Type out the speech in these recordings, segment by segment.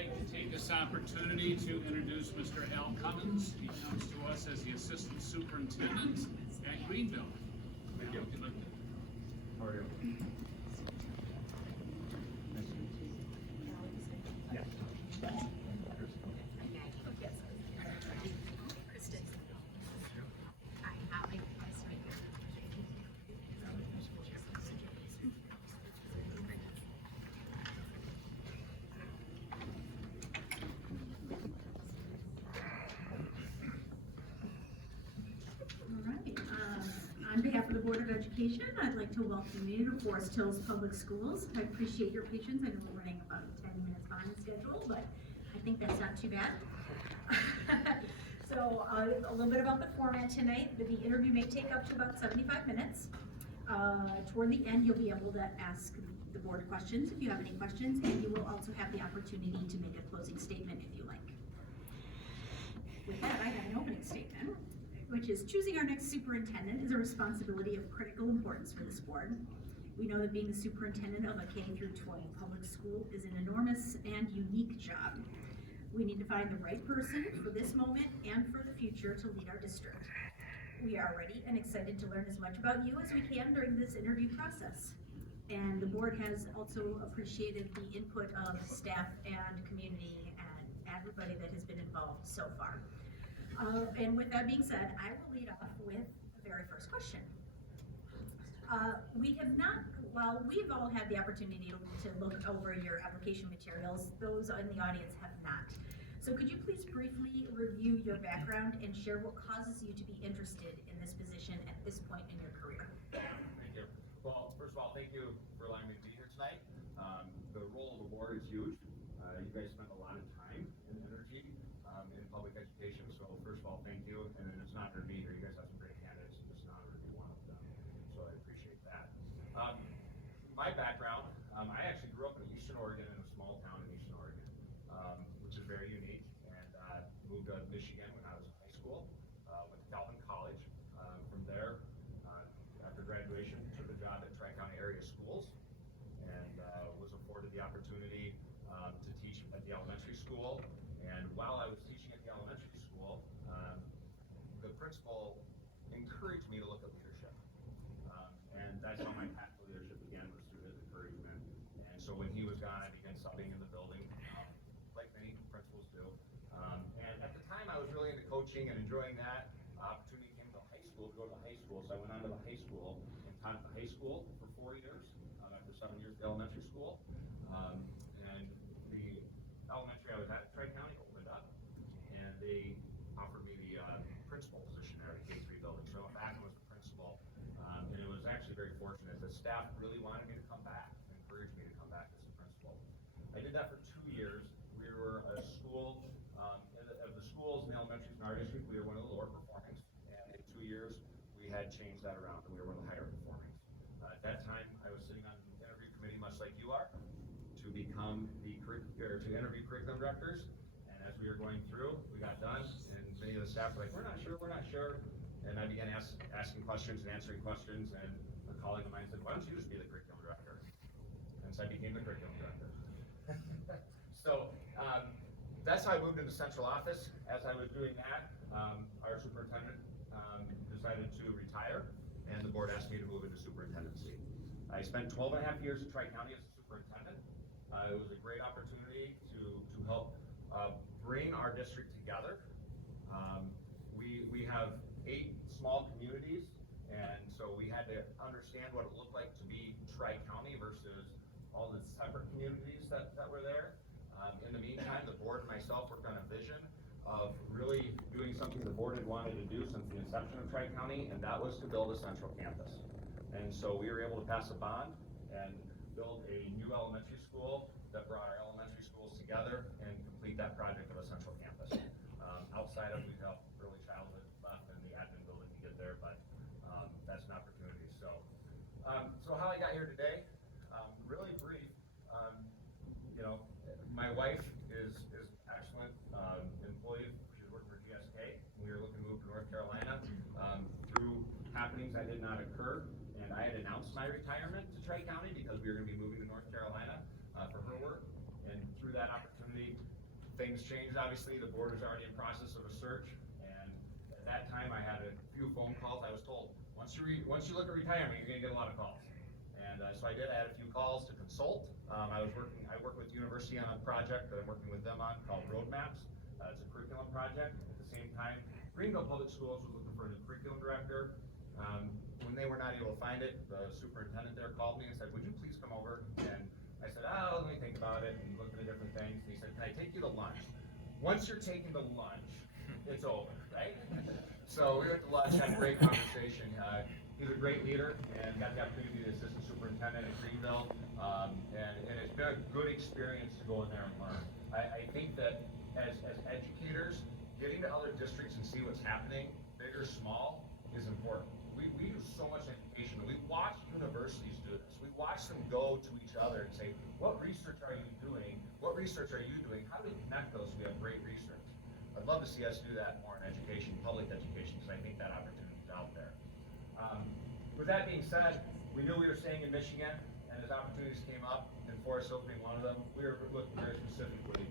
like to take this opportunity to introduce Mr. Al Cumings. He comes to us as the Assistant Superintendent at Greenville. Thank you. How are you? On behalf of the Board of Education, I'd like to welcome you to Forest Hills Public Schools. I appreciate your patience. I know we're running about 10 minutes behind schedule, but I think that's not too bad. So a little bit about the format tonight. The interview may take up to about 75 minutes. Toward the end, you'll be able to ask the board questions if you have any questions, and you will also have the opportunity to make a closing statement if you like. With that, I have an opening statement, which is choosing our next superintendent is a responsibility of critical importance for this board. We know that being the superintendent of a K-12 public school is an enormous and unique job. We need to find the right person for this moment and for the future to lead our district. We are ready and excited to learn as much about you as we can during this interview process. And the board has also appreciated the input of staff and community and everybody that has been involved so far. And with that being said, I will lead off with the very first question. We've all had the opportunity to look over your application materials. Those in the audience have not. So could you please briefly review your background and share what causes you to be interested in this position at this point in your career? Thank you. Well, first of all, thank you for allowing me to be here tonight. The role of the board is huge. You guys spend a lot of time and energy in public education, so first of all, thank you. And then it's an honor to be here. You guys have some great candidates, and it's an honor to be one of them. So I appreciate that. My background, I actually grew up in Eastern Oregon, in a small town in Eastern Oregon, which is very unique. And moved to Michigan when I was in high school, went to Calvin College. From there, after graduation, took a job at Tri-County area schools, and was afforded the opportunity to teach at the elementary school. And while I was teaching at the elementary school, the principal encouraged me to look at leadership. And that's how my path to leadership began, was through his encouragement. And so when he was gone, I began subbing in the building, like many principals do. And at the time, I was really into coaching and enjoying that. Opportunity came to high school, to go to the high school. So I went on to the high school and taught at the high school for 4 years, after 7 years at the elementary school. And the elementary I was at, Tri-County, opened up, and they offered me the principal position there at the K-3 building. So I went back and was the principal, and it was actually very fortunate. The staff really wanted me to come back, encouraged me to come back as the principal. I did that for 2 years. We were a school, of the schools in the elementaries in our district, we were one of the lower performing, and in 2 years, we had changed that around, and we were one of the higher performing. At that time, I was sitting on the interview committee, much like you are, to become to interview curriculum directors. And as we were going through, we got done, and many of the staff were like, we're not sure. And I began asking questions and answering questions, and a colleague of mine said, why don't you just be the curriculum director? And so I became the curriculum director. So that's how I moved into central office. As I was doing that, our superintendent decided to retire, and the board asked me to move into superintendency. I spent 12 and a half years at Tri-County as a superintendent. It was a great opportunity to help bring our district together. We have 8 small communities, and so we had to understand what it looked like to be Tri-County versus all the separate communities that were there. In the meantime, the board and myself worked on a vision of really doing something the board had wanted to do since the inception of Tri-County, and that was to build a central campus. And so we were able to pass a bond and build a new elementary school that brought our elementary schools together and complete that project of a central campus. Outside of, we have early childhood left in the admin building to get there, but that's an opportunity. So how I got here today, really brief. My wife is excellent employee. She's working for GSK. We were looking to move to North Carolina. Through happenings that did not occur, and I had announced my retirement to Tri-County because we were going to be moving to North Carolina for her work. And through that opportunity, things changed, obviously. The board was already in process of a search, and at that time, I had a few phone calls. I was told, once you look at retirement, you're gonna get a lot of calls. And so I did. I had a few calls to consult. I work with the university on a project that I'm working with them on called Roadmaps. It's a curriculum project. At the same time, Greenville Public Schools was looking for a new curriculum director. When they were not able to find it, the superintendent there called me and said, would you please come over? And I said, let me think about it, and looked at different things. And he said, can I take you to lunch? Once you're taken to lunch, it's over, right? So we went to lunch, had a great conversation. He's a great leader, and got the opportunity to be the assistant superintendent at Greenville. And it's been a good experience to go in there and learn. I think that as educators, getting to other districts and see what's happening, big or small, is important. We do so much education. We watch universities do this. We watch them go to each other and say, what research are you doing? What research are you doing? How do we connect those so we have great research? I'd love to see us do that more in education, public education, because I think that opportunity is out there. With that being said, we knew we were staying in Michigan, and as opportunities came up, and Forest Hills being one of them, we were looking very specifically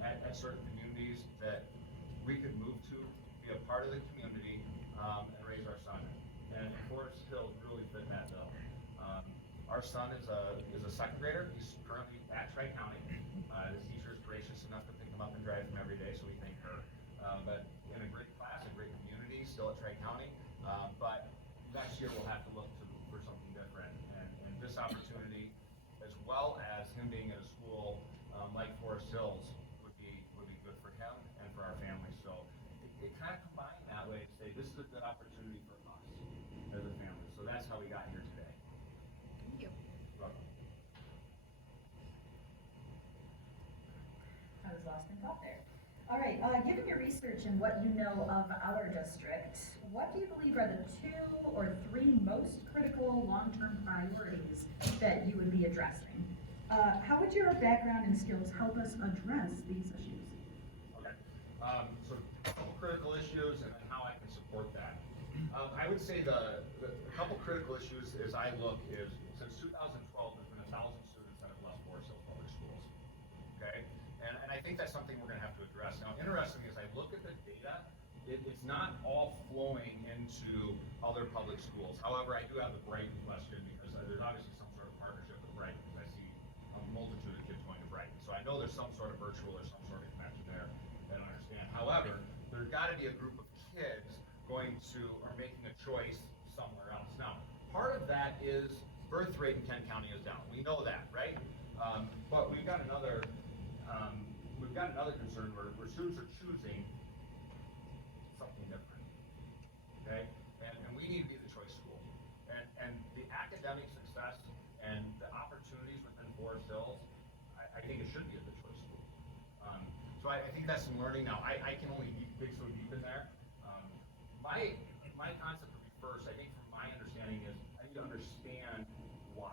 at certain communities that we could move to, be a part of the community, and raise our son in. And Forest Hills really fit that bill. Our son is a second grader. He's currently at Tri-County. His teacher is gracious enough to pick him up and drive him every day, so we thank her. But in a great class, a great community, still at Tri-County. But next year we'll have to look for something different. And this opportunity, as well as him being at a school like Forest Hills, would be good for him and for our family. So it kind of combined that way to say this is a good opportunity for us as a family. So that's how we got here today. Thank you. Welcome. I was lost in thought there. All right, given your research and what you know of our district, what do you believe are the 2 or 3 most critical long-term priorities that you would be addressing? How would your background and skills help us address these issues? Okay. So a couple critical issues and then how I can support that. I would say the couple critical issues as I look is since 2012, there's been 1,000 students that have left Forest Hills Public Schools. Okay? And I think that's something we're going to have to address. Now, interesting as I look at the data, it's not all flowing into other public schools. However, I do have the Brighton question because there's obviously some sort of partnership with Brighton because I see a multitude of kids going to Brighton. So I know there's some sort of virtual or some sort of connection there that I understand. However, there's got to be a group of kids going to or making a choice somewhere else. Now, part of that is birth rate in Kent County is down. We know that, right? But we've got another concern where students are choosing something different. Okay? And we need to be the choice school. And the academic success and the opportunities within Forest Hills, I think it should be at the choice school. So I think that's some learning now. I can only dig so deep in there. My concept would be first, I think from my understanding is I need to understand why.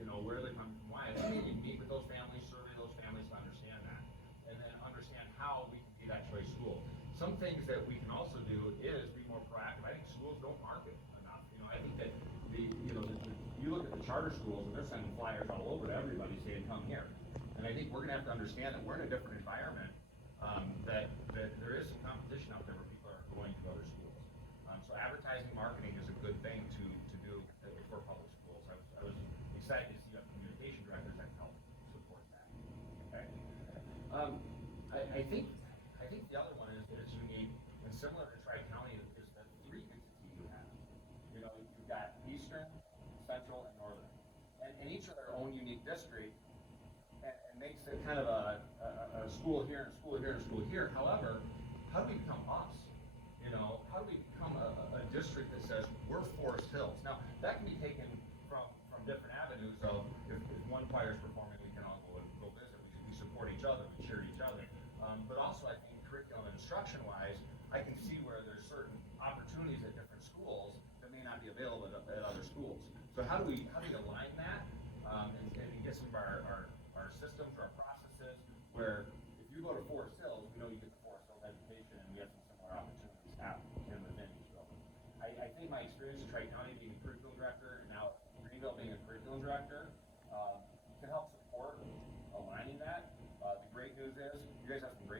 You know, where they're coming from, why. And then maybe meet with those families, survey those families to understand that. And then understand how we can be that choice school. Some things that we can also do is be more proactive. I think schools don't market enough. You know, I think that you look at the charter schools and they're sending flyers all over to everybody saying, come here. And I think we're gonna have to understand that we're in a different environment, that there is some competition out there where people are going to other schools. So advertising, marketing is a good thing to do for public schools. I was excited to see our communication directors that help support that. Okay. I think the other one is unique and similar to Tri-County is the 3 entities you have. You know, you've got Eastern, Central, and Northern, and each of their own unique district, and makes it kind of a school here and a school here and a school here. However, how do we become us? You know, how do we become a district that says we're Forest Hills? Now that can be taken from different avenues of if one choir is performing, we can all go visit. We support each other, we cheer each other. But also I think curriculum and instruction wise, I can see where there's certain opportunities at different schools that may not be available at other schools. So how do we align that and get some of our systems, our processes, where if you go to Forest Hills, we know you get the Forest Hills education and we have some similar opportunities in within each building. I think my experience in Tri-County being a curriculum director and now Greenville being a curriculum director can help support aligning that. The great news is you guys have some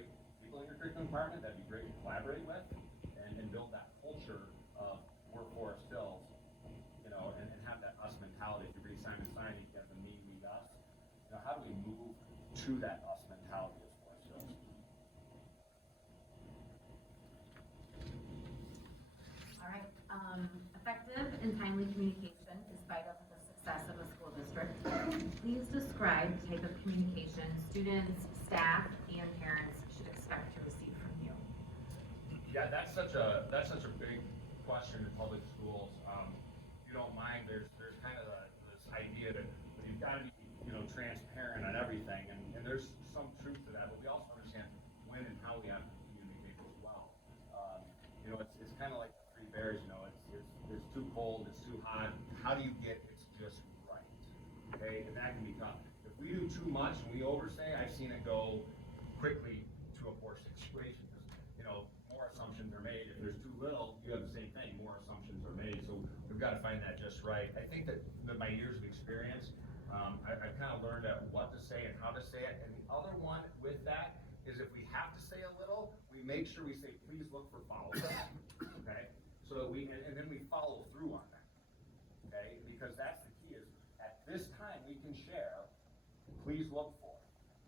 curriculum department that'd be great to collaborate with and build that culture of workforce skills, you know, and have that us mentality. If you read Simon Sinek, you have the me, we, us. You know, how do we move to that us mentality as force skills? All right, effective and timely communication is vital to the success of a school district. Please describe the type of communication students, staff, and parents should expect to receive from you. Yeah, that's such a big question in public schools. If you don't mind, there's kind of this idea that you've got to be, you know, transparent on everything, and there's some truth to that, but we also understand when and how we have to communicate as well. You know, it's kind of like the three bears. You know, it's too cold, it's too hot. How do you get it's just right? Okay, and that can be tough. If we do too much and we overstay, I've seen it go quickly to a poor situation because, you know, more assumptions are made. If there's too little, you have the same thing. More assumptions are made. So we've got to find that just right. I think that my years of experience, I've kind of learned what to say and how to say it. And the other one with that is if we have to say a little, we make sure we say, please look for follow-up. Okay? So that and then we follow through on that. Okay? Because that's the key is at this time we can share, please look for.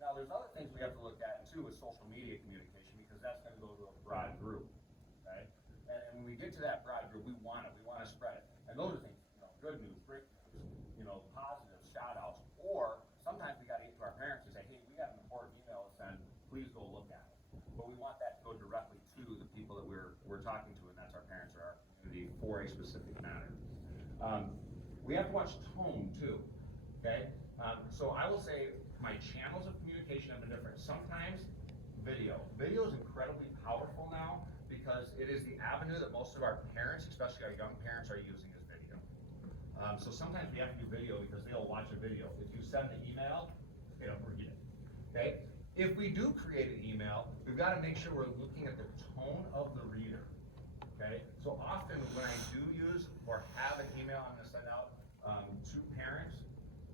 Now there's other things we have to look at too with social media communication because that's going to go to a broad group. Okay? And when we get to that broad group, we want to spread it. And those are things, you know, good news, great news, you know, positive shout outs. Or sometimes we got to get to our parents and say, hey, we got an important email to send, please go look at it. But we want that to go directly to the people that we're talking to, and that's our parents or our community for a specific matter. We have to watch tone too, okay? So I will say my channels of communication have been different. Sometimes video. Video is incredibly powerful now because it is the avenue that most of our parents, especially our young parents, are using as video. So sometimes we have to do video because they'll watch a video. If you send an email, they don't read it, okay? If we do create an email, we've got to make sure we're looking at the tone of the reader, okay? So often when I do use or have an email I'm going to send out to parents,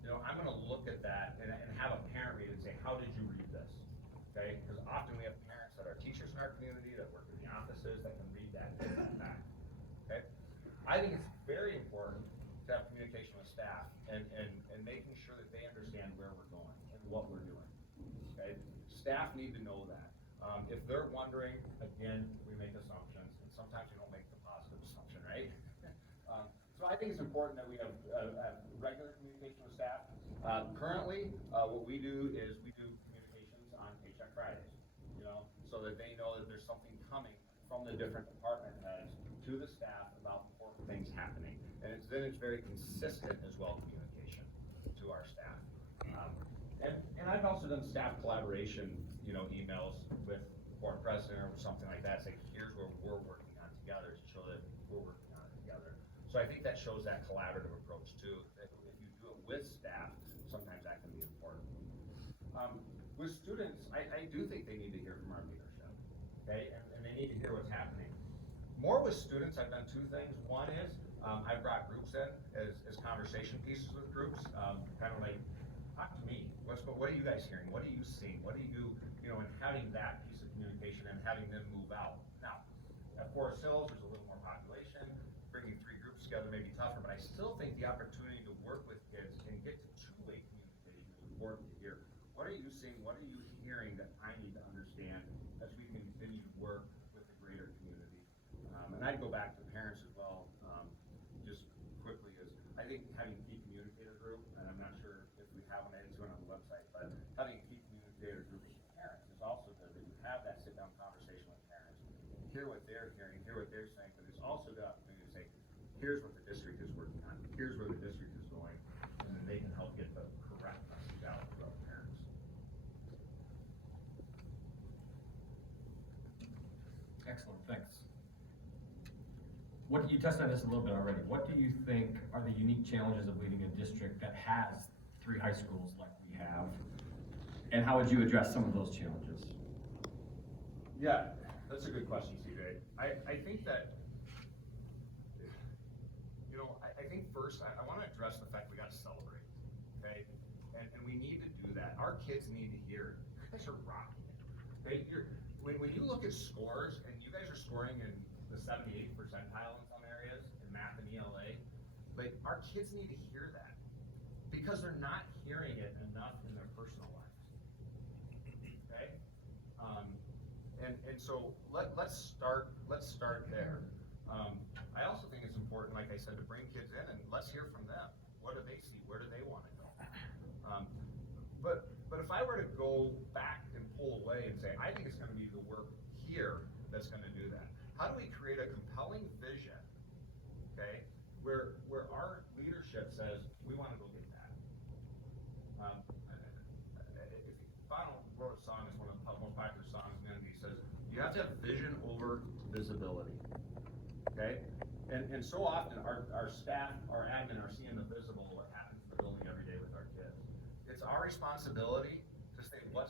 you know, I'm going to look at that and have a parent read it and say, how did you read this? Okay? Because often we have parents that are teachers in our community that work in the offices that can read that and get that back. Okay? I think it's very important to have communication with staff and making sure that they understand where we're going and what we're doing. Okay? Staff need to know that. If they're wondering, again, we make assumptions, and sometimes we don't make the positive assumption, right? So I think it's important that we have regular communication with staff. Currently, what we do is we do communications on Paycheck Fridays, you know, so that they know that there's something coming from the different department heads to the staff about important things happening. And then it's very consistent as well, communication to our staff. And I've also done staff collaboration, you know, emails with the board president or something like that, saying here's where we're working on together to show that we're working on it together. So I think that shows that collaborative approach too. That if you do it with staff, sometimes that can be important. With students, I do think they need to hear from our leadership, okay? And they need to hear what's happening. More with students, I've done two things. One is I've brought groups in as conversation pieces with groups, kind of like, talk to me. What are you guys hearing? What are you seeing? What do you know, and having that piece of communication and having them move out. Now, at Forest Hills, there's a little more population. Bringing 3 groups together may be tougher, but I still think the opportunity to work with kids and get to two-way communication is important to hear. What are you seeing? What are you hearing that I need to understand as we continue to work with the greater community? And I'd go back to parents as well, just quickly, is I think having a key communicator group, and I'm not sure if we have one into it on the website, but having a key communicator group with parents is also good, that you have that sit-down conversation with parents, hear what they're hearing, hear what they're saying, but it's also the opportunity to say, here's what the district is working on, here's where the district is going, and then they can help get the correct message out to our parents. Excellent, thanks. You touched on this a little bit already. What do you think are the unique challenges of leading a district that has 3 high schools like we have? And how would you address some of those challenges? Yeah, that's a good question, CJ. I think that, you know, I think first, I want to address the fact we got to celebrate, okay? And we need to do that. Our kids need to hear, you guys are rocking it, okay? when you look at scores, and you guys are scoring in the 78th percentile in some areas, in math and ELA, like, our kids need to hear that, because they're not hearing it enough in their personal lives. Okay? And so let's start there. I also think it's important, like I said, to bring kids in and let's hear from them. What do they see? Where do they want to go? But if I were to go back and pull away and say, I think it's going to be the work here that's going to do that. How do we create a compelling vision, okay, where our leadership says, we want to go get that? If Bono wrote a song, it's one of the most popular songs in the he says, you have to have vision over visibility, okay? And so often our staff, our admin are seeing the visible, what happens in the building every day with our kids. It's our responsibility to say, what